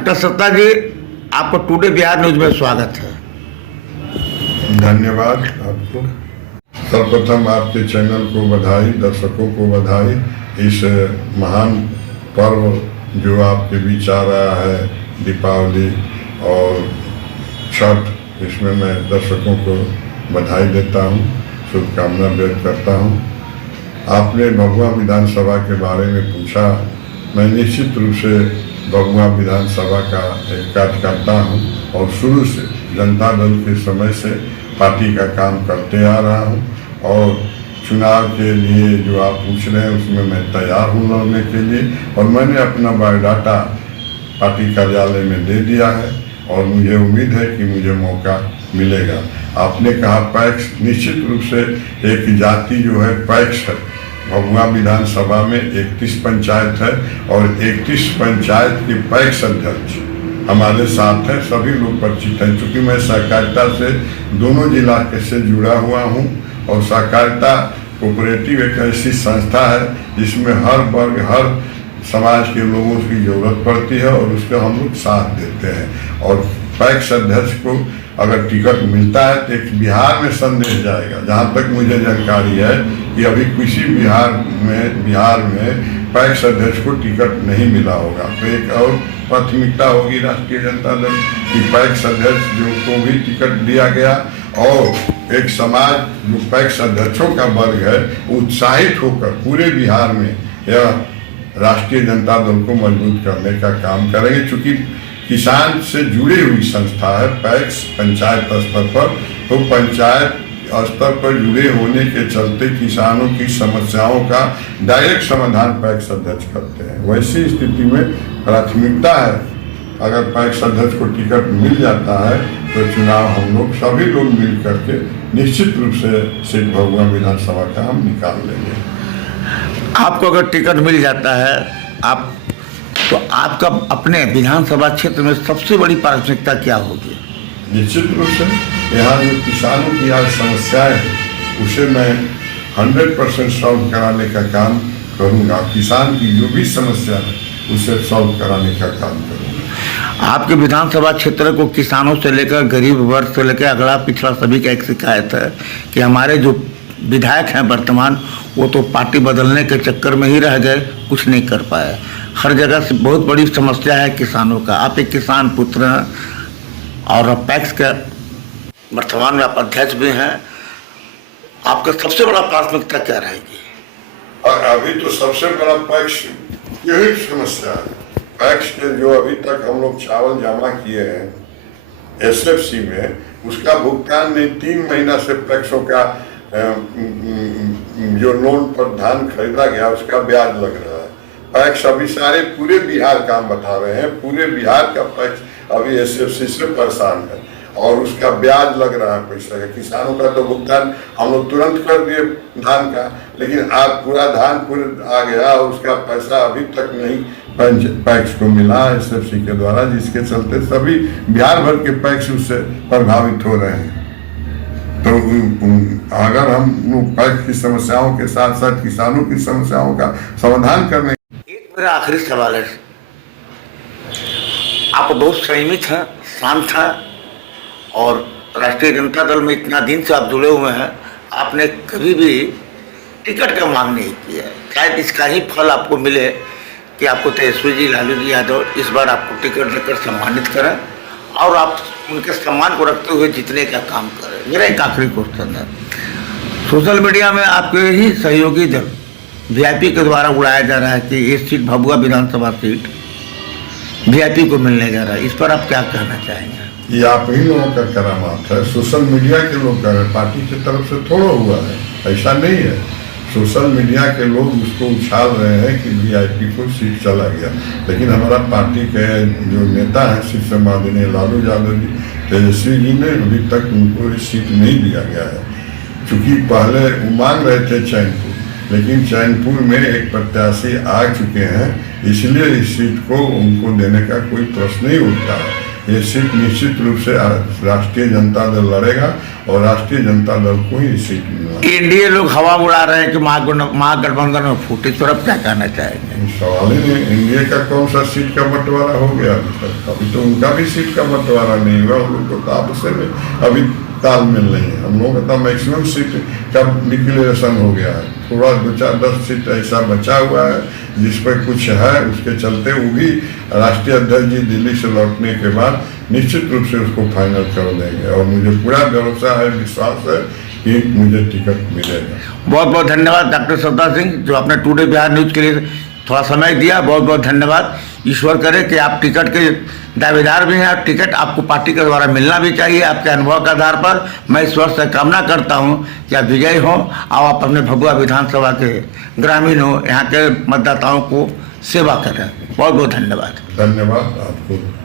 Doctor सत्ता जी, आपको today Bihar news में स्वागत है। धन्यवाद आपको। सर्वप्रथम आपके चैनल को बधाई, दर्शकों को बधाई। इस महान पर्व जो आपके बीच आ रहा है, दीपावली और छठ, इसमें मैं दर्शकों को बधाई देता हूँ, शुभकामना व्यक्त करता हूँ। आपने भभुआ विधानसभा के बारे में पूछा। मैं निश्चित रूप से भभुआ विधानसभा का एक कार्यकर्ता हूँ और शुरू से जनता दल के समय से पार्टी का काम करते आ रहा हूँ और चुनाव के लिए जो आप पूछ रहे हैं उसमें मैं तैयार हूँ लड़ने के लिए। और मैंने अपना बायोडाटा पार्टी कार्यालय में दे दिया है और मुझे उम्मीद है कि मुझे मौका मिलेगा। आपने कहा पैक्स, निश्चित रूप से एक जाति जो है पैक्स है। भभुआ विधानसभा में 31 पंचायत है और 31 पंचायत के पैक्स अध्यक्ष हमारे साथ हैं, सभी लोग परिचित हैं। चूँकि मैं सहकारिता से दोनों जिला से जुड़ा हुआ हूँ और सहकारिता कोऑपरेटिव एक ऐसी संस्था है जिसमें हर वर्ग, हर समाज के लोगों की जरूरत पड़ती है और उसका हम लोग साथ देते हैं। और पैक्स अध्यक्ष को अगर टिकट मिलता है तो एक बिहार में संदेश जाएगा। जहाँ तक मुझे जानकारी है कि अभी किसी बिहार में पैक्स अध्यक्ष को टिकट नहीं मिला होगा, तो एक और प्राथमिकता होगी राष्ट्रीय जनता दल की पैक्स अध्यक्ष जो को भी टिकट दिया गया और एक समाज जो पैक्स अध्यक्षों का वर्ग है उत्साहित होकर पूरे बिहार में यह राष्ट्रीय जनता दल को मजबूत करने का काम करेंगे। चूँकि किसान से जुड़ी हुई संस्था है पैक्स पंचायत स्तर पर, तो पंचायत स्तर पर जुड़े होने के चलते किसानों की समस्याओं का डायरेक्ट समाधान पैक्स अध्यक्ष करते हैं। वैसी स्थिति में प्राथमिकता है, अगर पैक्स अध्यक्ष को टिकट मिल जाता है तो चुनाव हम लोग सभी लोग मिल करके निश्चित रूप से सीट भभुआ विधानसभा का हम निकाल लेंगे। आपको अगर टिकट मिल जाता है आप, तो आपका अपने विधानसभा क्षेत्र में सबसे बड़ी प्राथमिकता क्या होगी? निश्चित रूप से यहाँ जो किसानों की आज समस्याएं हैं उसे मैं 100% सॉल्व कराने का काम करूँगा। किसान की जो भी समस्या है उसे सॉल्व कराने का काम करूँगा। आपके विधानसभा क्षेत्र को किसानों से लेकर गरीब वर्ग से लेकर अगड़ा पिछड़ा सभी का एक शिकायत है कि हमारे जो विधायक हैं वर्तमान, वो तो पार्टी बदलने के चक्कर में ही रह गए, कुछ नहीं कर पाए। हर जगह से बहुत बड़ी समस्या है किसानों का। आप एक किसान पुत्र हैं और पैक्स के वर्तमान में आप अध्यक्ष भी हैं। आपका सबसे बड़ा प्राथमिकता क्या रहेगी? और अभी तो सबसे बड़ा पैक्स यही समस्या है। पैक्स के जो अभी तक हम लोग चावल जमा किए हैं एसएफसी में, उसका भुगतान नहीं। 3 महीना से पैक्सों का जो लोन पर धान खरीदा गया उसका ब्याज लग रहा है। पैक्स अभी सारे पूरे बिहार का बता रहे हैं, पूरे बिहार का पैक्स अभी एसएफसी से परेशान है और उसका ब्याज लग रहा है पैसे का। किसानों का तो भुगतान हम लोग तुरंत कर दिए धान का, लेकिन आज पूरा धान पूरा आ गया और उसका पैसा अभी तक नहीं पैक्स को मिला एसएफसी के द्वारा, जिसके चलते सभी बिहार भर के पैक्स उससे प्रभावित हो रहे हैं। तो अगर हम पैक्स की समस्याओं के साथ साथ किसानों की समस्याओं का समाधान करने। एक मेरा आखिरी सवाल है, आप बहुत संयमित हैं, शांत हैं और राष्ट्रीय जनता दल में इतना दिन से आप जुड़े हुए हैं, आपने कभी भी टिकट का मांग नहीं किया है। शायद इसका ही फल आपको मिले कि आपको तेजस्वी जी, लालू जी यादव इस बार आपको टिकट देकर सम्मानित करें और आप उनके सम्मान को रखते हुए जीतने का काम करें। मेरा एक आखिरी क्वेश्चन है, सोशल मीडिया में आपके ही सहयोगी दल वीआईपी के द्वारा उड़ाया जा रहा है कि ये सीट भभुआ विधानसभा सीट वीआईपी को मिलने जा रहा है, इस पर आप क्या कहना चाहेंगे? ये आप ही लोगों का करामात है, सोशल मीडिया के लोग कर रहे हैं, पार्टी की तरफ से थोड़ा हुआ है, ऐसा नहीं है। सोशल मीडिया के लोग उसको उछाल रहे हैं कि वीआईपी को सीट चला गया, लेकिन हमारा पार्टी के जो नेता हैं शीर्ष माननीय लालू यादव जी, तेजस्वी जी ने अभी तक उनको इस सीट नहीं दिया गया है। चूँकि पहले वो मांग रहे थे चैनपुर, लेकिन चैनपुर में एक प्रत्याशी आ चुके हैं, इसलिए इस सीट को उनको देने का कोई प्रश्न नहीं उठता है। ये सीट निश्चित रूप से राष्ट्रीय जनता दल लड़ेगा और राष्ट्रीय जनता दल को ही सीट मिला। एनडीए लोग हवा उड़ा रहे हैं कि महागठबंधन में फूटे, तो अब क्या कहना चाहेंगे? सवाल ही नहीं, इंडिया का कौन सा सीट का बंटवारा हो गया अभी तक? अभी तो उनका भी सीट का बंटवारा नहीं हुआ। हम लोग को तो आपस में अभी तालमेल नहीं है। हम लोगों का तो मैक्सिमम सीट का डिक्लेरेशन हो गया है। थोड़ा 2-4-10 सीट ऐसा बचा हुआ है जिस पर कुछ है, उसके चलते वो भी राष्ट्रीय अध्यक्ष जी दिल्ली से लौटने के बाद निश्चित रूप से उसको फाइनल कर देंगे और मुझे पूरा भरोसा है, विश्वास है कि मुझे टिकट मिलेगा। बहुत बहुत धन्यवाद डॉक्टर सत्ता सिंह, जो आपने टुडे बिहार न्यूज के लिए थोड़ा समय दिया। बहुत बहुत धन्यवाद। ईश्वर करे कि आप टिकट के दावेदार भी हैं और टिकट आपको पार्टी के द्वारा मिलना भी चाहिए। आपके अनुभव के आधार पर मैं ईश्वर से कामना करता हूं कि आप विजयी हों और आप अपने भभुआ विधानसभा के ग्रामीण हो, यहाँ के मतदाताओं को सेवा करें। बहुत बहुत धन्यवाद। धन्यवाद आपको।